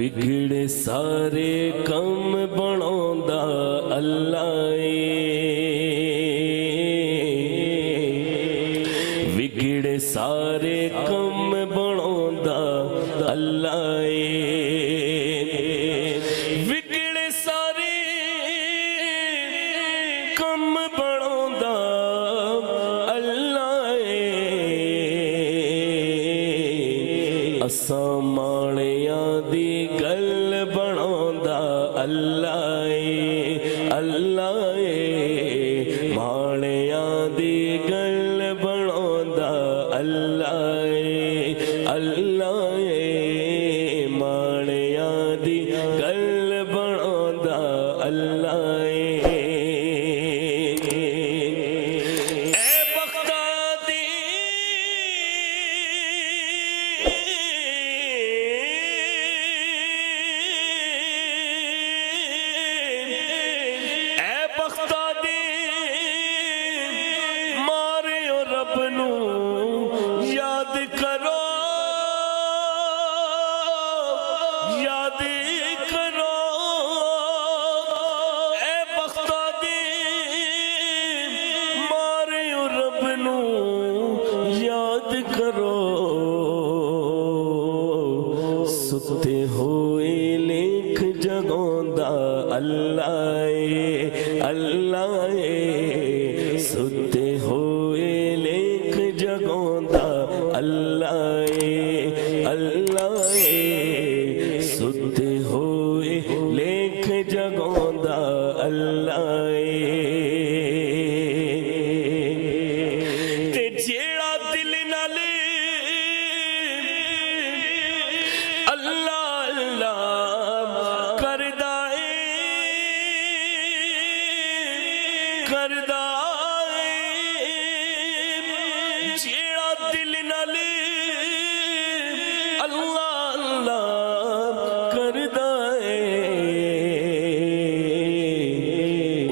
ਵਿਗੜੇ ਸਾਰੇ ਕੰਮ ਬਣਾਉਂਦਾ ਅੱਲਾ ਏ, ਵਿਗੜੇ ਸਾਰੇ ਕੰਮ ਬਣਾਉਂਦਾ ਅੱਲਾ ਏ, ਵਿਗੜੇ ਸਾਰੇ ਕੰਮ ਬਣਾਉਂਦਾ ਅੱਲਾ ਏ। ਅਸਾਂ ਮਾਣਿਆਂ ਦੀ ਗੱਲ ਬਣਾਉਂਦਾ ਅੱਲਾ ਏ, ਅੱਲਾ ਏ, ਮਾਣਿਆਂ ਦੀ ਗੱਲ ਬਣਾਉਂਦਾ ਅੱਲਾ ਏ, ਅੱਲਾ ਏ, ਮਾਣਿਆਂ ਦੀ ਗੱਲ ਬਣਾਉਂਦਾ ਅੱਲਾ ਏ। याद करो, याद करो, ए बख्ता दे मारे रब नू याद करो। सुते होए लेख जगांदा अल्लाह ए, अल्लाह ए, सुते होए लेख जगांदा अल्लाह ए, अल्लाह ए, सुते होए लेख जगांदा अल्लाह ए। ते जेड़ा दिल नाल अल्लाह अल्लाह करदा ए, करदा जेड़ा दिल नाल अल्लाह अल्लाह करदा ए,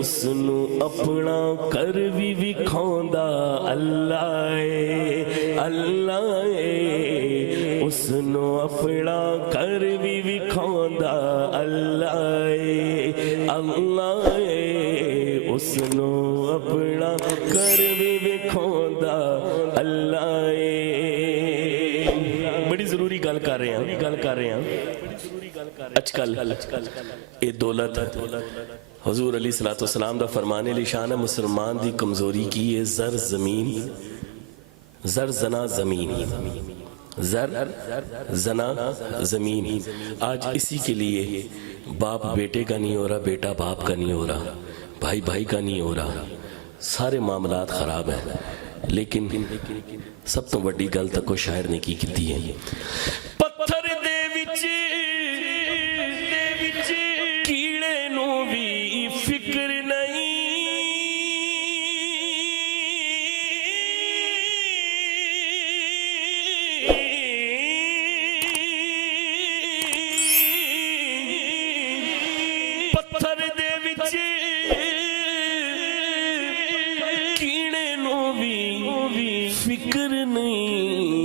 उसनू अपना कर भी विखांदा अल्लाह ए, अल्लाह ए, उसनू अपना कर भी विखांदा अल्लाह ए, अल्लाह ए, उसनू अपना कर भी विखांदा अल्लाह ए। बड़ी जरूरी गल कर रहे हैं, गल कर रहे हैं अजकल ये दौलत हुजूर अली सलातो सलाम दा फरमाने लिशान है मुसलमान दी कमजोरी की है जर जमीन, जर जना जमीन, जर जना जमीन। आज इसी के लिए बाप बेटे का नहीं हो रहा, बेटा बाप का नहीं हो रहा, भाई भाई का नहीं हो रहा, सारे मामलात खराब हैं। लेकिन सब तो बड़ी गल तक को शायर ने की है, पत्थर दे विच कीड़े नू भी फिक्र नहीं, पत्थर दे विच कीड़े नू भी फिक्र नहीं,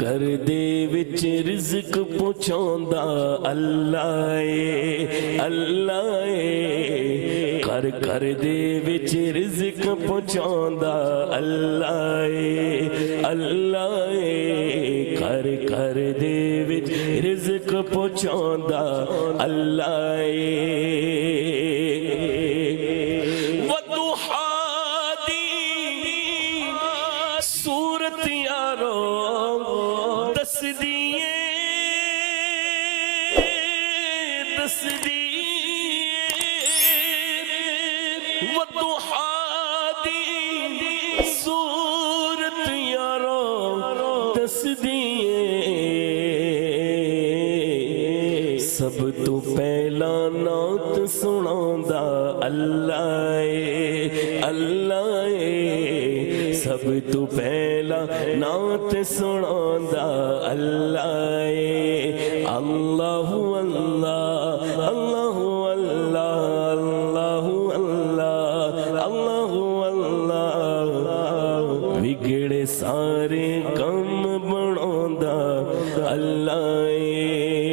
कर दे विच रिज़्क पहुंचांदा अल्लाह ए, अल्लाह ए, कर दे विच रिज़्क पहुंचांदा अल्लाह ए, अल्लाह ए, कर दे विच रिज़्क पहुंचांदा अल्लाह ए। सूरत यारो दस दिए, दस दिए, वदुहा दी सूरत यारो दस दिए। सब तो पहला नात सुनांदा अल्लाह ए, अल्लाह ए, सब तो पहला नात सुनांदा अल्लाह ए, अल्लाहु अल्लाह, अल्लाहु अल्लाह, अल्लाहु अल्लाह, अल्लाहु अल्लाह। बिगड़े सारे कम बनांदा اللہ